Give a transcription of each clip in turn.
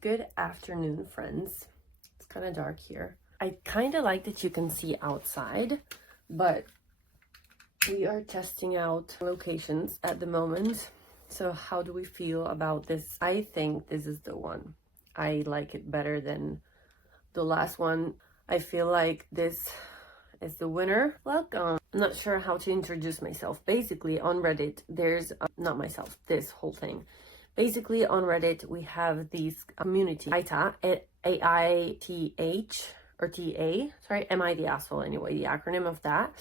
Good afternoon, friends. It's kind of dark here. I kind of like that you can see outside, but we are testing out locations at the moment. So how do we feel about this? I think this is the one. I like it better than the last one. I feel like this is the winner. Welcome. I'm not sure how to introduce myself. Basically, on Reddit, there's not myself, this whole thing. Basically, on Reddit, we have these community, AITA, A-I-T-H, or T-A, sorry, am I the asshole anyway, the acronym of that.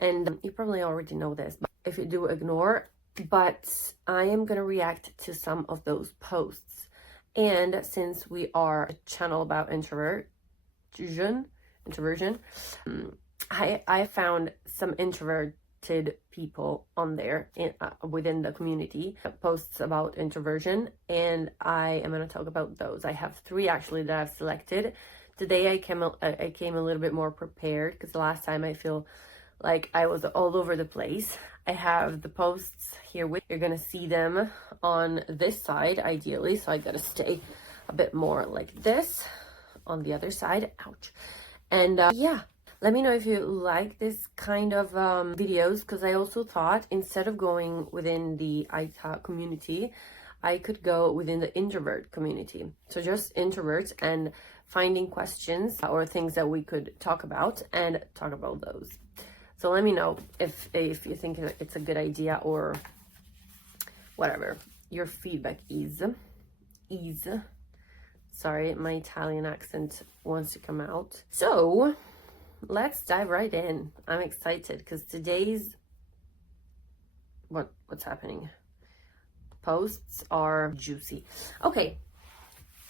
And you probably already know this, but if you do, ignore. But I am going to react to some of those posts. And since we are a channel about introversion, I found some introverted people on there within the community posts about introversion, and I am going to talk about those. I have 3 actually that I've selected. Today I came a little bit more prepared because the last time I feel like I was all over the place. I have the posts here with you're going to see them on this side ideally, so I got to stay a bit more like this on the other side. Ouch. And yeah, let me know if you like this kind of videos, because I also thought instead of going within the AITA community, I could go within the introvert community. So just introverts, and finding questions or things that we could talk about and talk about those. So let me know if you think it's a good idea or whatever your feedback is. Sorry, my Italian accent wants to come out. So let's dive right in. I'm excited because today's what's happening. Posts are juicy. Okay.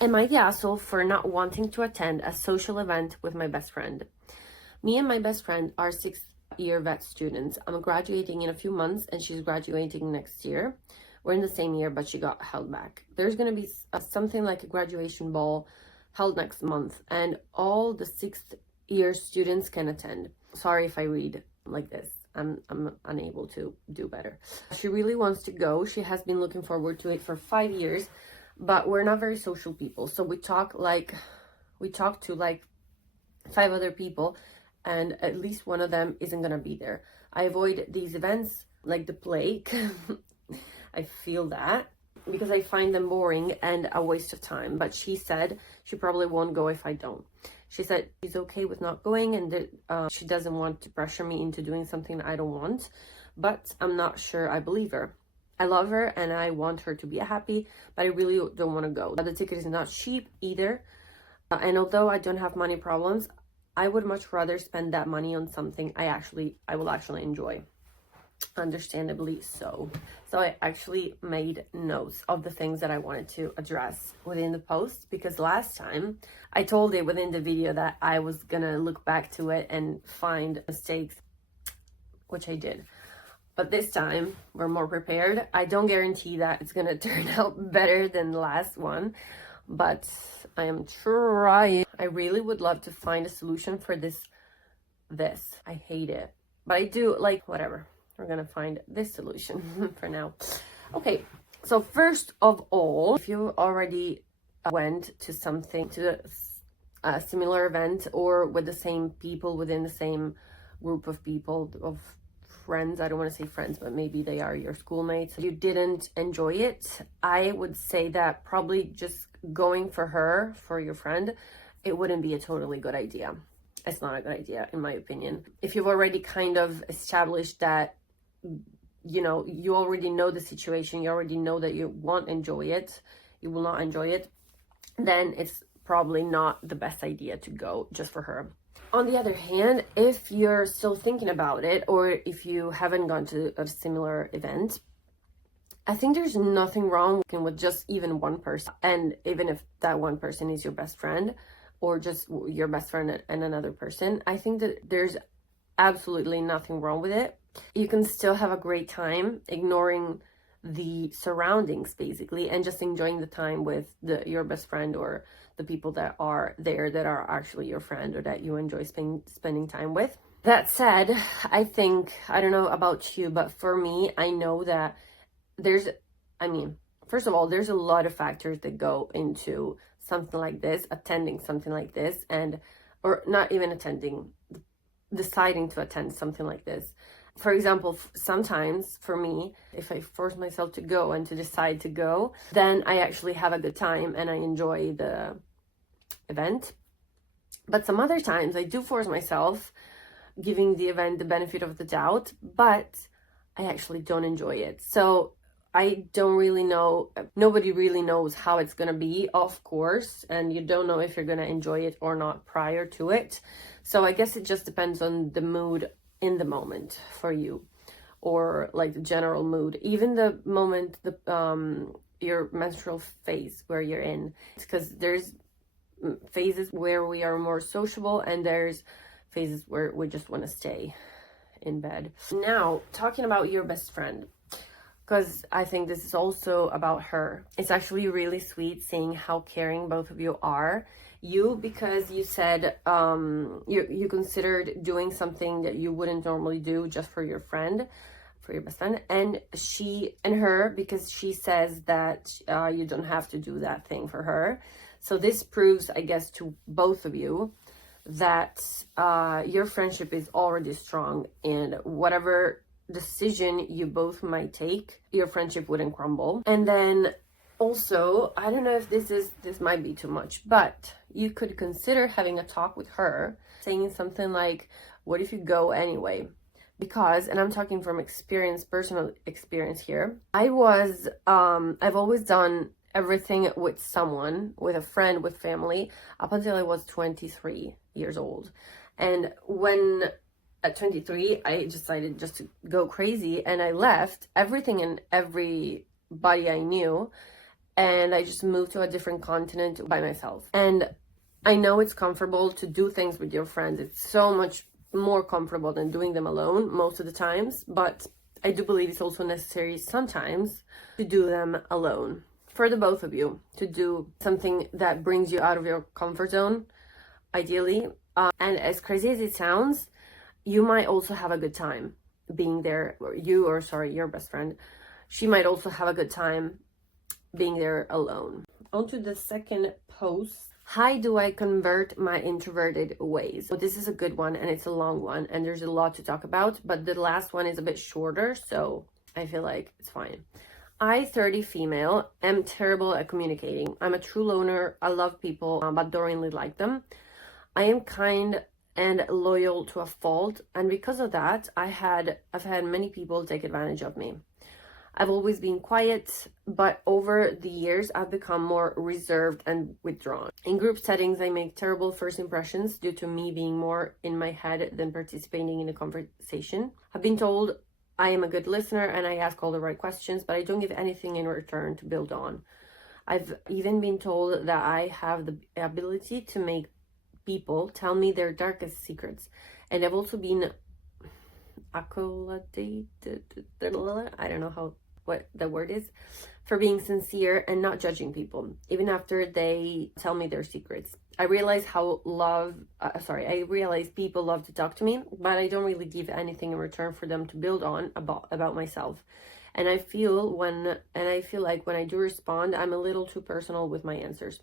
Am I the asshole for not wanting to attend a social event with my best friend? Me and my best friend are 6th-year vet students. I'm graduating in a few months and she's graduating next year. We're in the same year, but she got held back. There's going to be something like a graduation ball held next month, and all the 6th-year students can attend. Sorry if I read like this. I'm unable to do better. She really wants to go. She has been looking forward to it for 5 years, but we're not very social people. So we talk to like 5 other people, and at least one of them isn't going to be there. I avoid these events like the plague. I feel that because I find them boring and a waste of time. But she said she probably won't go if I don't. She said she's okay with not going, and that she doesn't want to pressure me into doing something I don't want. But I'm not sure I believe her. I love her and I want her to be happy, but I really don't want to go. The ticket is not cheap either. And although I don't have money problems, I would much rather spend that money on something I will actually enjoy. Understandably so. So I actually made notes of the things that I wanted to address within the post, because last time I told it within the video that I was gonna look back to it and find mistakes, which I did. But this time we're more prepared. I don't guarantee that it's gonna turn out better than the last one, but I am trying. I really would love to find a solution for this. I hate it, but I do like whatever. We're gonna find this solution for now. Okay, so first of all, if you already went to a similar event, or with the same people within the same group of people, of friends, I don't want to say friends, but maybe they are your schoolmates, you didn't enjoy it, I would say that probably just going for your friend, it wouldn't be a totally good idea. It's not a good idea, in my opinion. If you've already kind of established that, you know, you already know the situation, you already know that you won't enjoy it, you will not enjoy it, then it's probably not the best idea to go just for her. On the other hand, if you're still thinking about it, or if you haven't gone to a similar event, I think there's nothing wrong with just even one person. And even if that one person is your best friend, or just your best friend and another person, I think that there's absolutely nothing wrong with it. You can still have a great time, ignoring the surroundings basically, and just enjoying the time with your best friend, or the people that are there that are actually your friend, or that you enjoy spending time with. That said, I think, I don't know about you, but for me, I know that first of all, there's a lot of factors that go into something like this, attending something like this, or not even attending, deciding to attend something like this. For example, sometimes for me, if I force myself to go and to decide to go, then I actually have a good time and I enjoy the event. But some other times I do force myself, giving the event the benefit of the doubt, but I actually don't enjoy it. So I don't really know, nobody really knows how it's gonna be, of course, and you don't know if you're gonna enjoy it or not prior to it. So I guess it just depends on the mood in the moment for you, or like the general mood, even the moment, your menstrual phase where you're in, because there's phases where we are more sociable and there's phases where we just want to stay in bed. Now, talking about your best friend, because I think this is also about her. It's actually really sweet seeing how caring both of you are. You, because you said you considered doing something that you wouldn't normally do just for your friend, for your best friend, and her, because she says that you don't have to do that thing for her. So this proves, I guess, to both of you that your friendship is already strong, and whatever decision you both might take, your friendship wouldn't crumble. And then also, I don't know if this might be too much, but you could consider having a talk with her, saying something like, what if you go anyway? Because, and I'm talking from experience, personal experience here, I've always done everything with someone, with a friend, with family, up until I was 23 years old. And when at 23, I decided just to go crazy, and I left everything and everybody I knew, and I just moved to a different continent by myself. And I know it's comfortable to do things with your friends. It's so much more comfortable than doing them alone most of the times, but I do believe it's also necessary sometimes to do them alone. For the both of you, to do something that brings you out of your comfort zone, ideally. And as crazy as it sounds, you might also have a good time being there. Your best friend, she might also have a good time being there alone. On to the second post. How do I convert my introverted ways? So this is a good one, and it's a long one, and there's a lot to talk about, but the last one is a bit shorter, so I feel like it's fine. I, 30 female, am terrible at communicating. I'm a true loner. I love people, but don't really like them. I am kind and loyal to a fault, and because of that, I've had many people take advantage of me. I've always been quiet, but over the years, I've become more reserved and withdrawn. In group settings, I make terrible first impressions due to me being more in my head than participating in a conversation. I've been told I am a good listener and I ask all the right questions, but I don't give anything in return to build on. I've even been told that I have the ability to make people tell me their darkest secrets. And I've also been accolades, I don't know what the word is, for being sincere and not judging people, even after they tell me their secrets. I realize people love to talk to me, but I don't really give anything in return for them to build on about myself. And I feel like when I do respond, I'm a little too personal with my answers.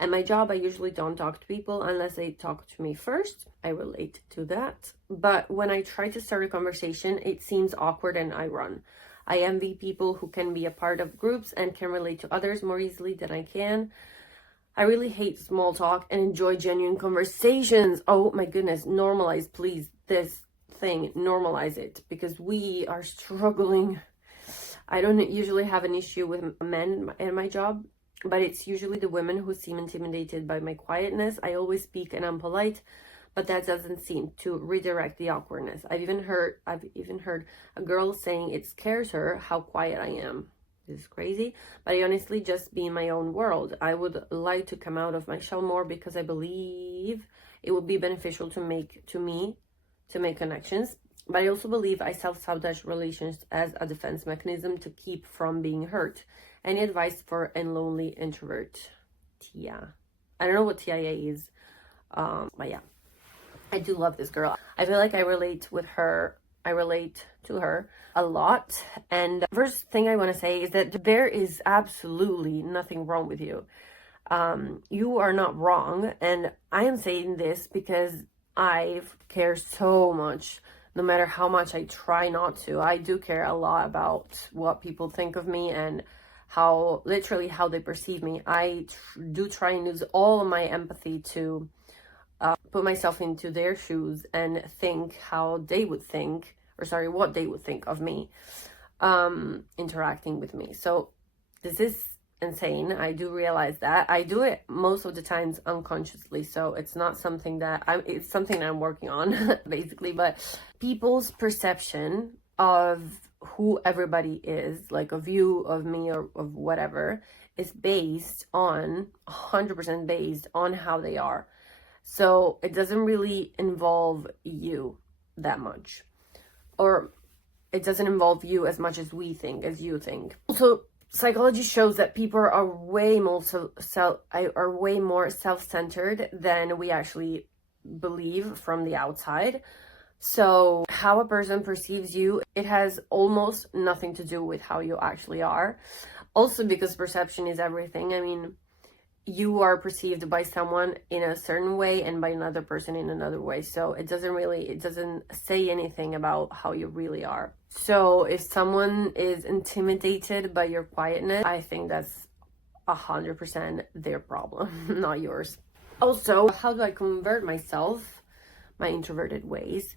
At my job, I usually don't talk to people unless they talk to me first. I relate to that. But when I try to start a conversation, it seems awkward and I run. I envy people who can be a part of groups and can relate to others more easily than I can. I really hate small talk and enjoy genuine conversations. Oh my goodness, normalize, please, this thing, normalize it, because we are struggling. I don't usually have an issue with men in my job, but it's usually the women who seem intimidated by my quietness. I always speak and I'm polite, but that doesn't seem to redirect the awkwardness. I've even heard a girl saying it scares her how quiet I am. This is crazy, but I honestly just be in my own world. I would like to come out of my shell more because I believe it would be beneficial to make connections. But I also believe I self-sabotage relations as a defense mechanism to keep from being hurt. Any advice for a lonely introvert? Tia. I don't know what TIA is, but yeah. I do love this girl. I feel like I relate to her a lot. And the first thing I want to say is that there is absolutely nothing wrong with you. You are not wrong. And I am saying this because I care so much, no matter how much I try not to. I do care a lot about what people think of me and how, literally, how they perceive me. I do try and use all of my empathy to put myself into their shoes and think how they would think, or sorry, what they would think of me, interacting with me. So this is insane. I do realize that. I do it most of the times unconsciously, so it's not something that it's something that I'm working on basically. But people's perception of who everybody is, like a view of me or of whatever, is based on 100% based on how they are. So it doesn't really involve you that much, or it doesn't involve you as much as we think, as you think. Also, psychology shows that people are way more self-centered than we actually believe from the outside. So how a person perceives you, it has almost nothing to do with how you actually are. Also, because perception is everything. I mean, you are perceived by someone in a certain way and by another person in another way. So it doesn't say anything about how you really are. So if someone is intimidated by your quietness, I think that's 100% their problem, not yours. Also, how do I convert myself, my introverted ways?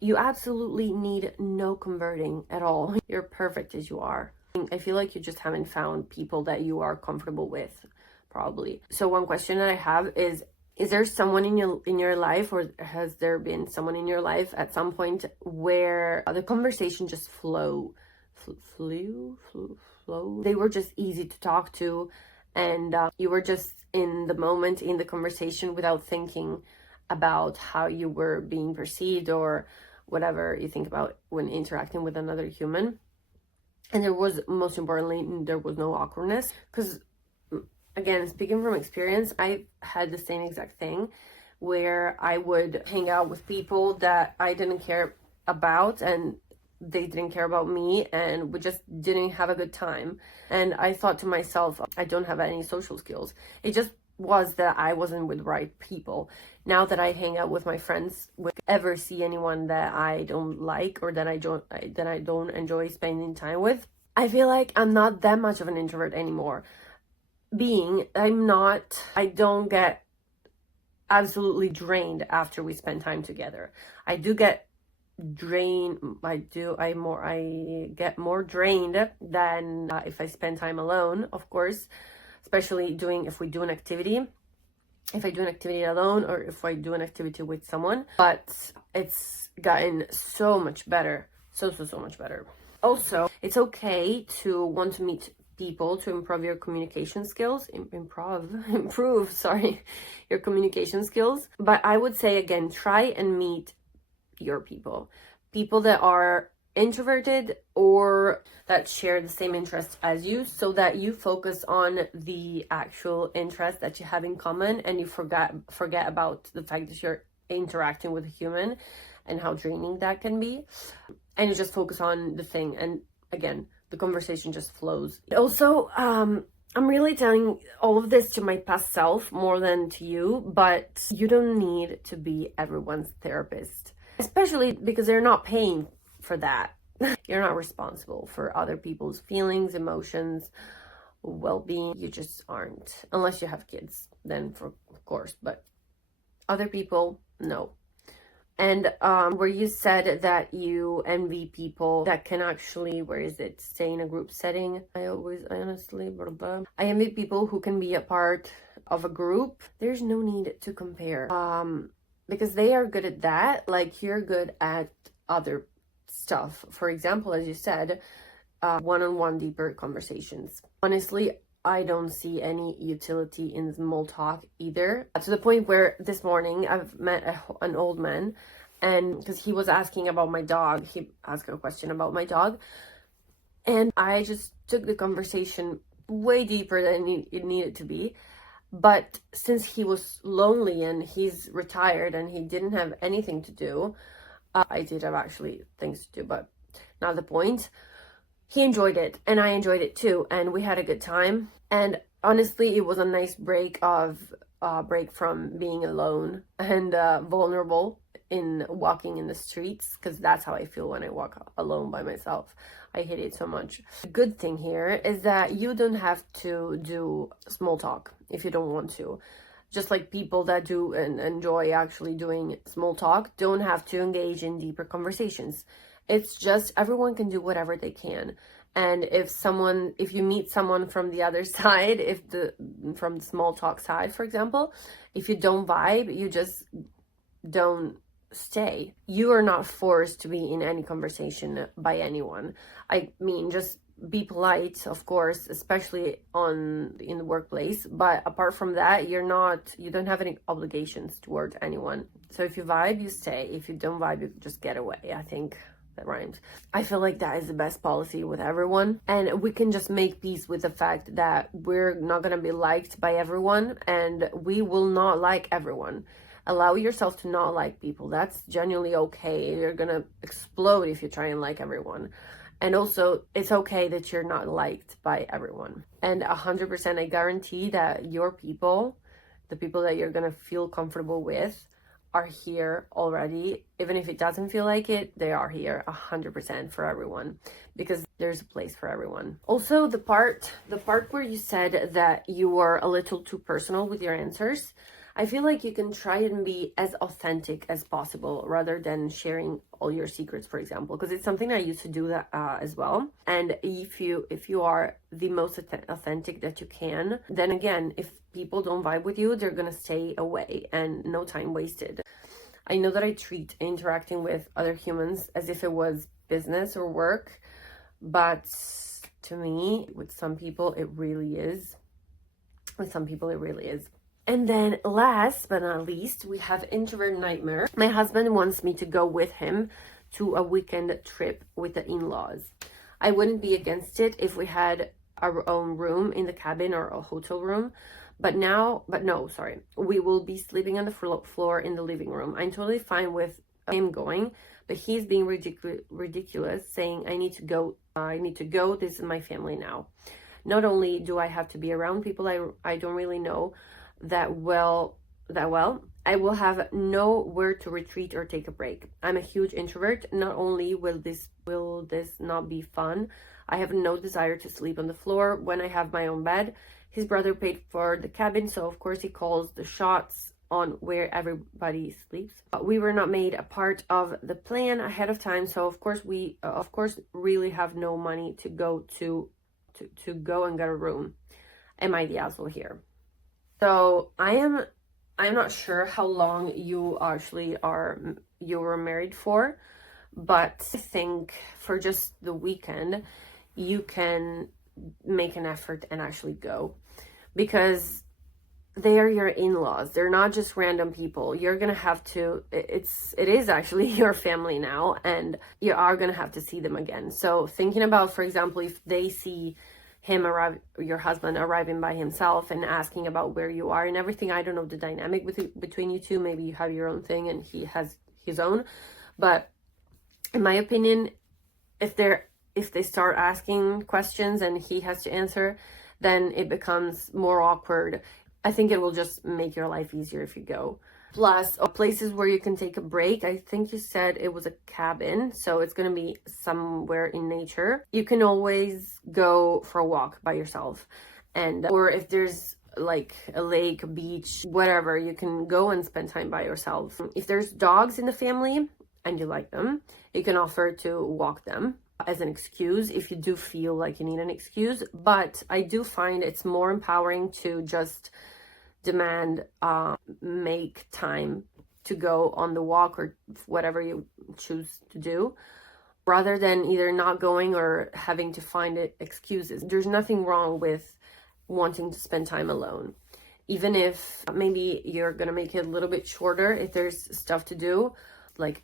You absolutely need no converting at all. You're perfect as you are. I feel like you just haven't found people that you are comfortable with, probably. So one question that I have is there someone in your life, or has there been someone in your life at some point where the conversation just flew? They were just easy to talk to, and you were just in the moment, in the conversation, without thinking about how you were being perceived or whatever you think about when interacting with another human. And there was, most importantly, there was no awkwardness. Because again, speaking from experience, I had the same exact thing where I would hang out with people that I didn't care about, and they didn't care about me, and we just didn't have a good time. And I thought to myself, I don't have any social skills. It just was that I wasn't with the right people. Now that I hang out with my friends, would ever see anyone that I don't like or that I don't enjoy spending time with, I feel like I'm not that much of an introvert anymore. I don't get absolutely drained after we spend time together. I do get drained. I get more drained than if I spend time alone, of course, especially if we do an activity. If I do an activity alone, or if I do an activity with someone. But it's gotten so much better. So much better. Also, it's okay to want to meet people to improve your communication skills, improve your communication skills. But I would say, again, try and meet your people that are introverted or that share the same interests as you, so that you focus on the actual interest that you have in common, and you forget about the fact that you're interacting with a human and how draining that can be, and you just focus on the thing, and again, the conversation just flows. Also, I'm really telling all of this to my past self more than to you, but you don't need to be everyone's therapist, especially because they're not paying for that. You're not responsible for other people's feelings, emotions, well-being. You just aren't, unless you have kids, then of course, but other people, no. And where you said that you envy people that can actually, stay in a group setting. I envy people who can be a part of a group. There's no need to compare, because they are good at that, like you're good at other stuff. For example, as you said, one-on-one deeper conversations. Honestly, I don't see any utility in small talk either. To the point where this morning I've met an old man, and because he was asking about my dog, he asked a question about my dog, and I just took the conversation way deeper than it needed to be. But since he was lonely and he's retired and he didn't have anything to do, I did have actually things to do, but not the point. He enjoyed it and I enjoyed it too, and we had a good time. And honestly, it was a nice break from being alone and vulnerable in walking in the streets, because that's how I feel when I walk alone by myself. I hate it so much. The good thing here is that you don't have to do small talk if you don't want to. Just like people that do and enjoy actually doing small talk don't have to engage in deeper conversations. It's just everyone can do whatever they can. And if you meet someone from the other side, from the small talk side, for example, if you don't vibe, you just don't stay. You are not forced to be in any conversation by anyone. I mean, just be polite, of course, especially in the workplace. But apart from that, you don't have any obligations towards anyone. So if you vibe, you stay. If you don't vibe, you just get away. I think that rhymes. I feel like that is the best policy with everyone, and we can just make peace with the fact that we're not gonna be liked by everyone, and we will not like everyone. Allow yourself to not like people. That's genuinely okay. You're gonna explode if you try and like everyone. And also, it's okay that you're not liked by everyone. And 100%, I guarantee that your people, the people that you're gonna feel comfortable with, are here already. Even if it doesn't feel like it, they are here 100% for everyone, because there's a place for everyone. Also, the part where you said that you were a little too personal with your answers, I feel like you can try and be as authentic as possible rather than sharing all your secrets, for example, because it's something I used to do that as well. And if you are the most authentic that you can, then again, if people don't vibe with you, they're gonna stay away and no time wasted. I know that I treat interacting with other humans as if it was business or work, but to me, with some people, it really is. With some people, it really is. And then last but not least, we have Introvert Nightmare. My husband wants me to go with him to a weekend trip with the in-laws. I wouldn't be against it if we had our own room in the cabin or a hotel room. But no, we will be sleeping on the floor in the living room. I'm totally fine with him going, but he's being ridiculous, saying I need to go, this is my family now. Not only do I have to be around people I don't really know that well, I will have nowhere to retreat or take a break. I'm a huge introvert. Not only will this not be fun, I have no desire to sleep on the floor when I have my own bed. His brother paid for the cabin, so of course he calls the shots on where everybody sleeps. We were not made a part of the plan ahead of time, so of course we really have no money to go and get a room. Am I the asshole here? So I'm not sure how long you were married for, but I think for just the weekend you can make an effort and actually go, because they are your in-laws. They're not just random people. You're gonna have to, it is actually your family now, and you are gonna have to see them again. So thinking about, for example, if they see your husband arriving by himself and asking about where you are and everything. I don't know the dynamic between you two. Maybe you have your own thing and he has his own. But in my opinion, if they start asking questions and he has to answer, then it becomes more awkward. I think it will just make your life easier if you go. Plus, places where you can take a break. I think you said it was a cabin, so it's going to be somewhere in nature. You can always go for a walk by yourself. Or if there's like a lake, a beach, whatever, you can go and spend time by yourself. If there's dogs in the family and you like them, you can offer to walk them as an excuse if you do feel like you need an excuse. But I do find it's more empowering to just demand make time to go on the walk or whatever you choose to do, rather than either not going or having to find excuses. There's nothing wrong with wanting to spend time alone, even if maybe you're gonna make it a little bit shorter if there's stuff to do, like,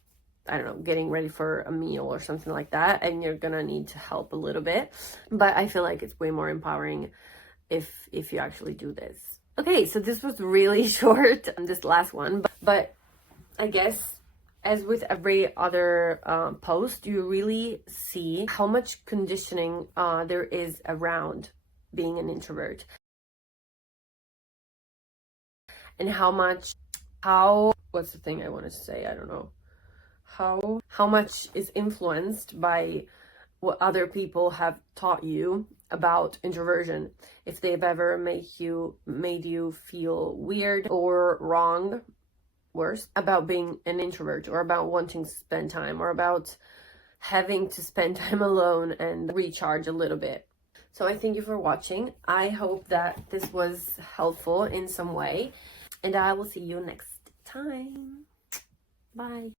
I don't know, getting ready for a meal or something like that, and you're gonna need to help a little bit. But I feel like it's way more empowering if you actually do this. Okay, so this was really short, this last one, but I guess as with every other post, you really see how much conditioning there is around being an introvert. and what's the thing I wanted to say? I don't know. How much is influenced by what other people have taught you about introversion. If they've ever made you feel weird or wrong, worse, about being an introvert, or about wanting to spend time, or about having to spend time alone and recharge a little bit. So I thank you for watching. I hope that this was helpful in some way, and I will see you next time. Bye.